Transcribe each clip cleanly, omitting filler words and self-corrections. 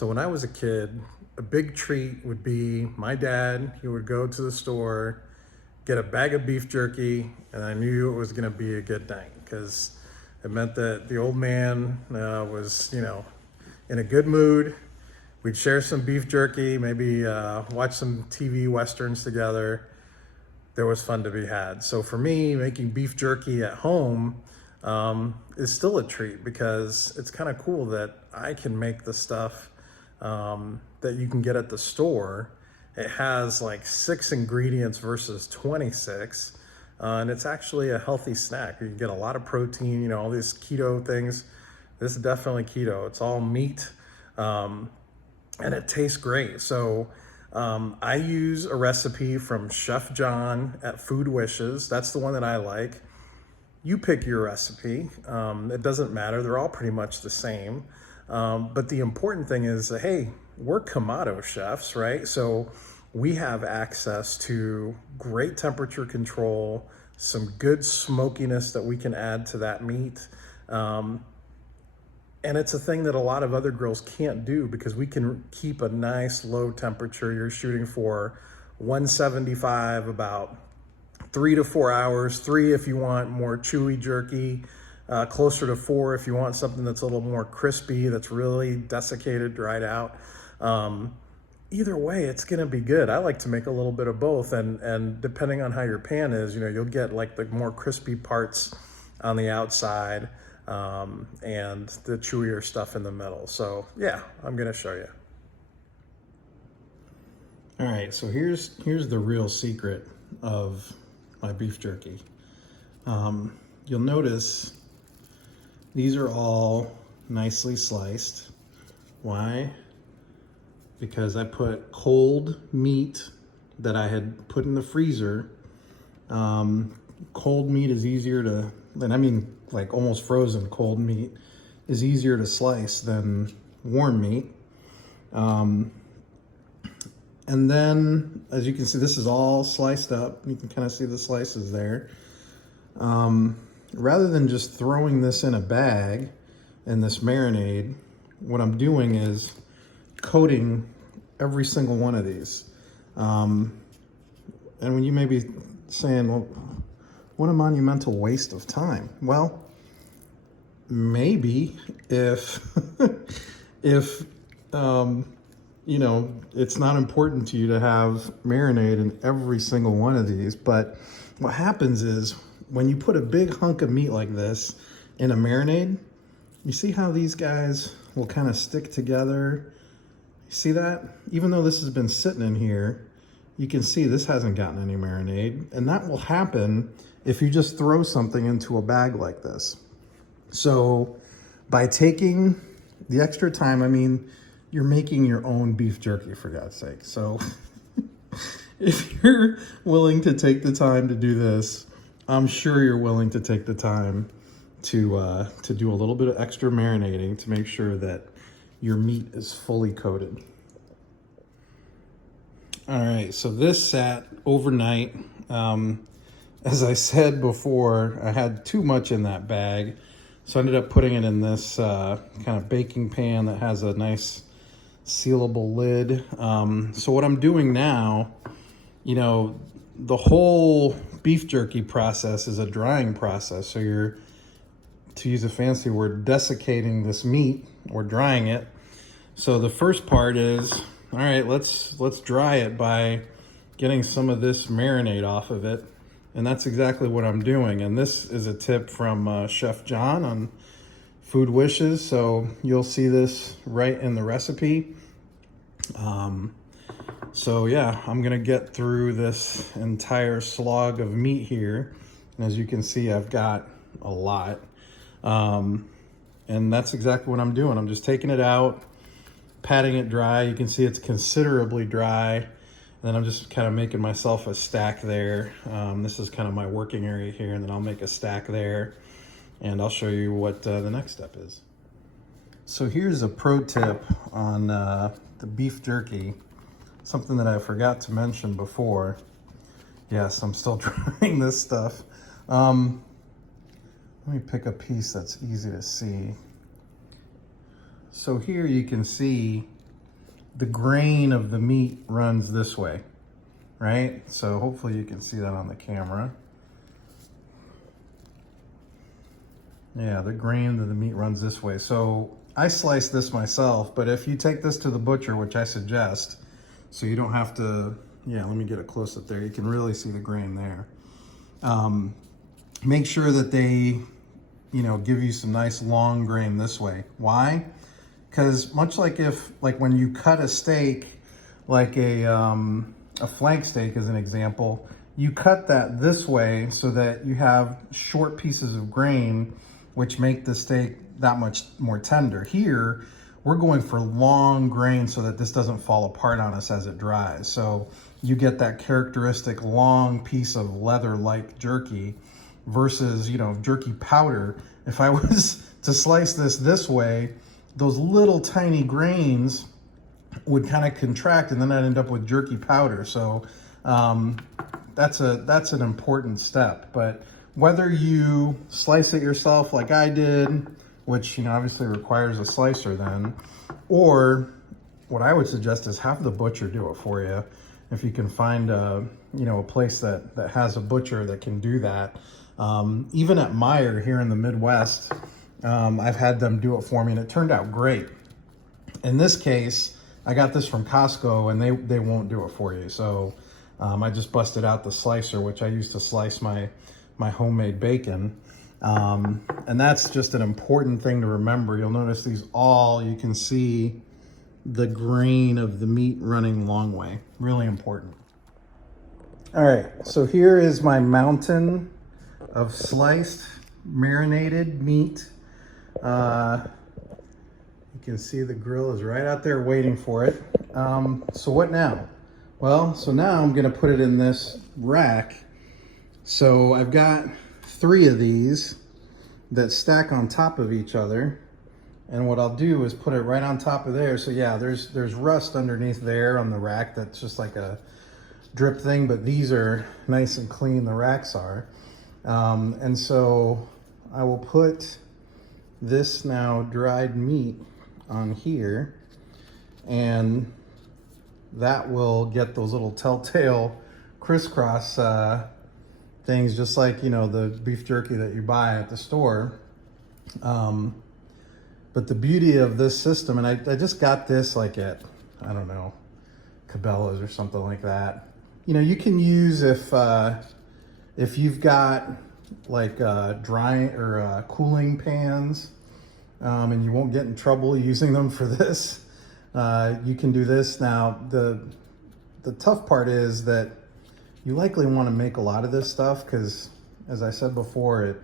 So when I was a kid, a big treat would be my dad, he would go to the store, get a bag of beef jerky, and I knew it was gonna be a good night because it meant that the old man was, in a good mood. We'd share some beef jerky, maybe watch some TV westerns together. There was fun to be had. So for me, making beef jerky at home is still a treat because it's kind of cool that I can make the stuff that you can get at the store. It has like 6 ingredients versus 26. And it's actually a healthy snack. You can get a lot of protein, all these keto things. This is definitely keto. It's all meat. And it tastes great. So I use a recipe from Chef John at Food Wishes. That's the one that I like. You pick your recipe. It doesn't matter. They're all pretty much the same. But the important thing is that, hey, we're Kamado chefs, right? So we have access to great temperature control, some good smokiness that we can add to that meat. And it's a thing that a lot of other grills can't do because we can keep a nice low temperature. You're shooting for 175, about 3 to 4 hours. 3 if you want more chewy jerky, closer to 4 if you want something that's a little more crispy, that's really desiccated, dried out. Either way, it's gonna be good. I like to make a little bit of both, and depending on how your pan is, you'll get like the more crispy parts on the outside, and the chewier stuff in the middle. So yeah, I'm gonna show you. All right, so here's the real secret of my beef jerky. You'll notice these are all nicely sliced. Why? Because I put cold meat that I had put in the freezer. Cold meat is easier to, and I mean like almost frozen cold meat is easier to slice than warm meat. And then, as you can see, this is all sliced up. You can kind of see the slices there. Rather than just throwing this in a bag and this marinade, what I'm doing is coating every single one of these. And when you may be saying, well, what a monumental waste of time. Well, maybe if, if it's not important to you to have marinade in every single one of these, but what happens is when you put a big hunk of meat like this in a marinade, you see how these guys will kind of stick together. You see that? Even though this has been sitting in here, you can see this hasn't gotten any marinade, and that will happen if you just throw something into a bag like this. So by taking the extra time, I mean, you're making your own beef jerky, for God's sake. So if you're willing to take the time to do this, I'm sure you're willing to take the time to do a little bit of extra marinating to make sure that your meat is fully coated. All right, so this sat overnight. As I said before, I had too much in that bag, so I ended up putting it in this kind of baking pan that has a nice sealable lid. So what I'm doing now, the whole beef jerky process is a drying process. So you're, to use a fancy word, desiccating this meat or drying it. So the first part is, all right, let's dry it by getting some of this marinade off of it. And that's exactly what I'm doing. And this is a tip from Chef John on Food Wishes. So you'll see this right in the recipe. So yeah, I'm gonna get through this entire slog of meat here. And as you can see, I've got a lot. And that's exactly what I'm doing. I'm just taking it out, patting it dry. You can see it's considerably dry. And then I'm just kind of making myself a stack there. This is kind of my working area here, and then I'll make a stack there. And I'll show you what the next step is. So here's a pro tip on the beef jerky. Something that I forgot to mention before. Yes, I'm still trying this stuff. Let me pick a piece that's easy to see. So here you can see the grain of the meat runs this way, right? So hopefully you can see that on the camera. Yeah, the grain of the meat runs this way. So I slice this myself, but if you take this to the butcher, which I suggest, so you don't have to, yeah, let me get a close up there. You can really see the grain there. Make sure that they, you know, give you some nice long grain this way. Why? Because much like when you cut a steak, like a flank steak as an example, you cut that this way so that you have short pieces of grain, which make the steak that much more tender. Here, we're going for long grain so that this doesn't fall apart on us as it dries. So you get that characteristic long piece of leather-like jerky versus, you know, jerky powder. If I was to slice this way, those little tiny grains would kind of contract and then I'd end up with jerky powder. So that's an important step. But whether you slice it yourself like I did, which, you know, obviously requires a slicer then, or what I would suggest is have the butcher do it for you. If you can find a, you know, a place that has a butcher that can do that. Even at Meijer here in the Midwest, I've had them do it for me and it turned out great. In this case, I got this from Costco and they won't do it for you. So I just busted out the slicer, which I use to slice my homemade bacon. And that's just an important thing to remember. You'll notice these you can see the grain of the meat running long way. Really important. All right, so here is my mountain of sliced, marinated meat. You can see the grill is right out there waiting for it. So what now? Well, so now I'm gonna put it in this rack. So I've got 3 of these that stack on top of each other. And what I'll do is put it right on top of there. So yeah, there's rust underneath there on the rack. That's just like a drip thing, but these are nice and clean, the racks are. And so I will put this now dried meat on here, and that will get those little telltale crisscross things, just like, you know, the beef jerky that you buy at the store. But the beauty of this system, and I just got this like at, I don't know, Cabela's or something like that. You know, you can use if you've got like dry or cooling pans, and you won't get in trouble using them for this. You can do this. Now, the tough part is that you likely want to make a lot of this stuff because, as I said before, it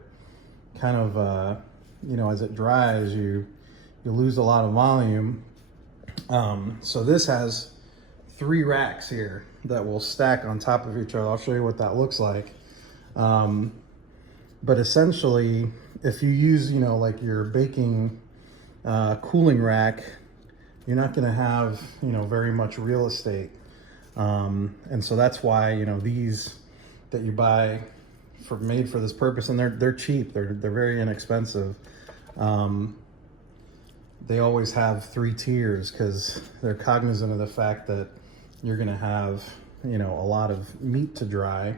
kind of, you know, as it dries, you lose a lot of volume. So this has 3 racks here that will stack on top of each other. I'll show you what that looks like. But essentially, if you use, you know, like your baking cooling rack, you're not going to have, you know, very much real estate. And so that's why, you know, these that you buy made for this purpose, and they're cheap. They're very inexpensive. They always have 3 tiers because they're cognizant of the fact that you're going to have, you know, a lot of meat to dry,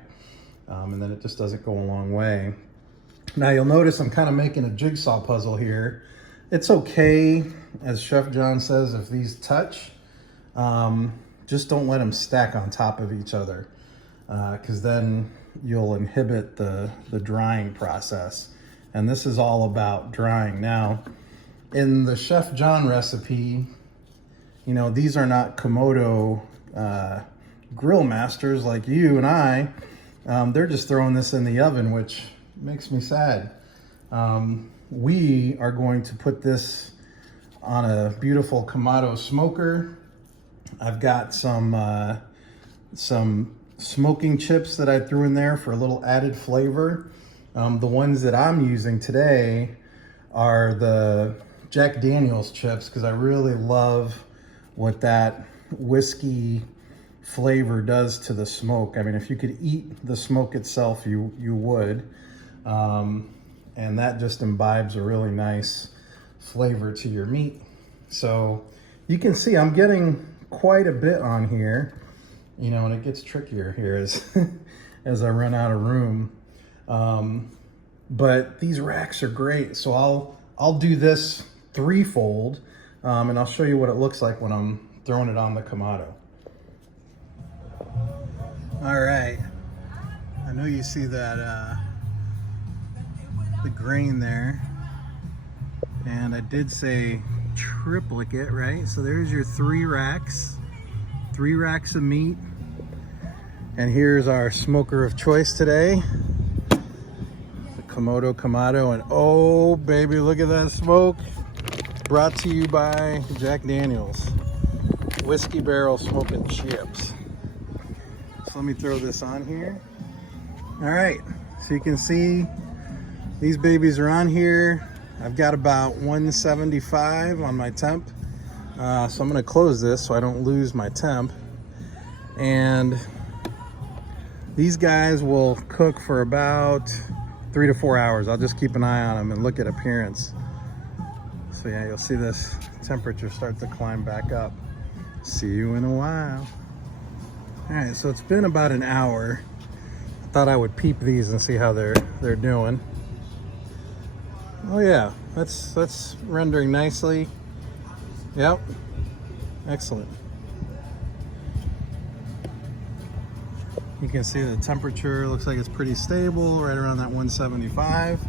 and then it just doesn't go a long way. Now you'll notice I'm kind of making a jigsaw puzzle here. It's okay, as Chef John says, if these touch, just don't let them stack on top of each other, because then you'll inhibit the drying process. And this is all about drying. Now, in the Chef John recipe, you know, these are not Kamado grill masters like you and I. They're just throwing this in the oven, which makes me sad. We are going to put this on a beautiful Kamado smoker. I've got some smoking chips that I threw in there for a little added flavor. The ones that I'm using today are the Jack Daniel's chips because I really love what that whiskey flavor does to the smoke. I mean, if you could eat the smoke itself, you would. And that just imbibes a really nice flavor to your meat. So you can see I'm getting quite a bit on here, you know, and it gets trickier here as, as I run out of room. But these racks are great. So I'll do this threefold, and I'll show you what it looks like when I'm throwing it on the Kamado. All right, I know you see that the grain there, and I did say triplicate, right? So there's your 3 racks of meat, and here's our smoker of choice today, the Kamado, and oh baby, look at that smoke. Brought to you by Jack Daniel's whiskey barrel smoking chips. So let me throw this on here. All right, so you can see these babies are on here. I've got about 175 on my temp. So I'm gonna close this so I don't lose my temp. And these guys will cook for about 3 to 4 hours. I'll just keep an eye on them and look at appearance. So yeah, you'll see this temperature start to climb back up. See you in a while. All right, so it's been about an hour. I thought I would peep these and see how they're doing. Oh yeah, that's rendering nicely. Yep, excellent. You can see the temperature looks like it's pretty stable, right around that 175.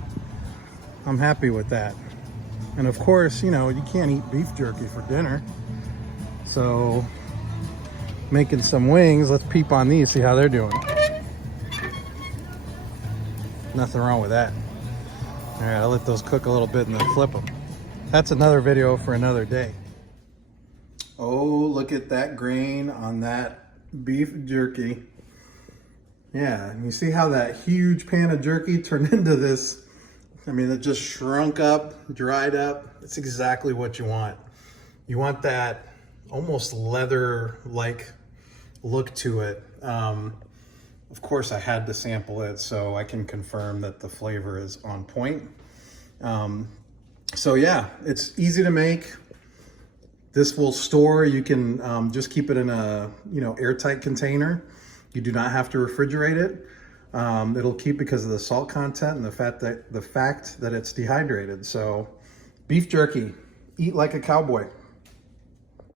I'm happy with that. And of course, you know, you can't eat beef jerky for dinner. So making some wings, let's peep on these, see how they're doing. Nothing wrong with that. All right, I'll let those cook a little bit and then flip them. That's another video for another day. Oh, look at that grain on that beef jerky. Yeah, you see how that huge pan of jerky turned into this, I mean, it just shrunk up, dried up. It's exactly what you want. You want that almost leather-like look to it. Of course, I had to sample it, so I can confirm that the flavor is on point. So yeah, it's easy to make. This will store. You can just keep it in a airtight container. You do not have to refrigerate it. It'll keep because of the salt content and the fact that it's dehydrated. So beef jerky, eat like a cowboy.